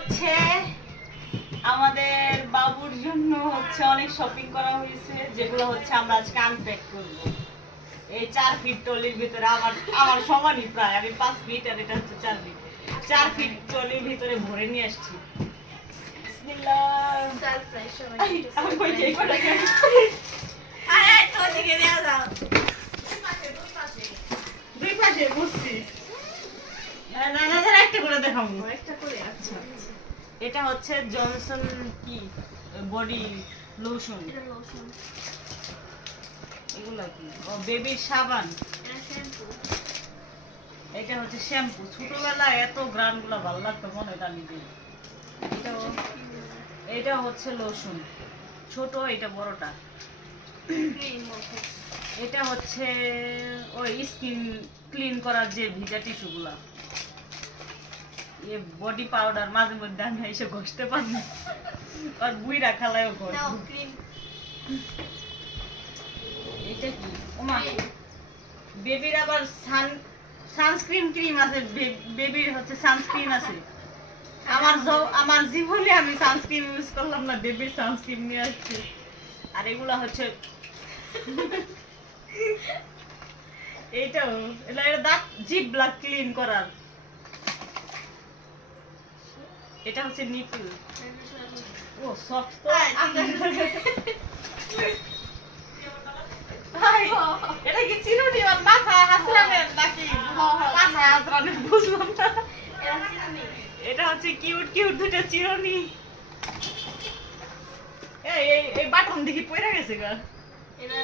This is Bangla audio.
হচ্ছে আমাদের বাবুর জন্য হচ্ছে অনেক শপিং করা হয়েছে, যেগুলো হচ্ছে আমরা আজকে আনপ্যাক করব। এই 4 ফিট ট্রলির ভিতরে আমার আমার সমানই প্রায়, আমি 5 ফিট আর এটা হচ্ছে 4 ফিট। 4 ফিট ট্রলির ভিতরে ভরে নিয়ে আসছি। বিসমিল্লাহ। সারপ্রাইজ সবাই। আমি কই যাই করে আরে তো দিকে নিয়ে যাও। দুই পাশে বসছি। না না না একটা করে দেখাবো। একটা করে আচ্ছা। এটা হচ্ছে জনসন কি বডি লোশন। এটা লোশন। এগুলা কি? ও বেবির সাবান। এটা শ্যাম্পু। এটা হচ্ছে শ্যাম্পু। ছোটবেলায় এত ব্র্যান্ডগুলো ভালো লাগতো, মনে হয় আমি দিই। এটা হচ্ছে লোশন, ছোট এটা বড়টা। ক্রিম মতো। এটা হচ্ছে ওই স্কিন ক্লিন করার যে ভিজা টিস্যুগুলা। বডি পাউডার মাঝে মধ্যে আমি এসে ঘষতে পারি না, আর বুইরা খালায়ও ঘষ। নাও ক্রিম। এটা কি? ওমা, বেবির আবার সানস্ক্রিন ক্রিম আছে, বেবির হচ্ছে সানস্ক্রিন আছে। আমার জীবনে আমি সানস্ক্রিন ইউজ করলাম না, বেবির সানস্ক্রিন নিয়ে আসছি। আর এগুলা হচ্ছে এইটাও এটা দাঁত জিভ ব্লাক ক্লিন করার। এটা হচ্ছে নিপল। ও সফট তো। ভাই এটা কি চিরুনি আর মাথা হাসরানের নাকি মাথা হাসরানের বুঝলাম না। এটা হচ্ছে কিউট কিউট দুটো চিরুনি। এই বাটন দেখি পড়ে গেছে গা। এটা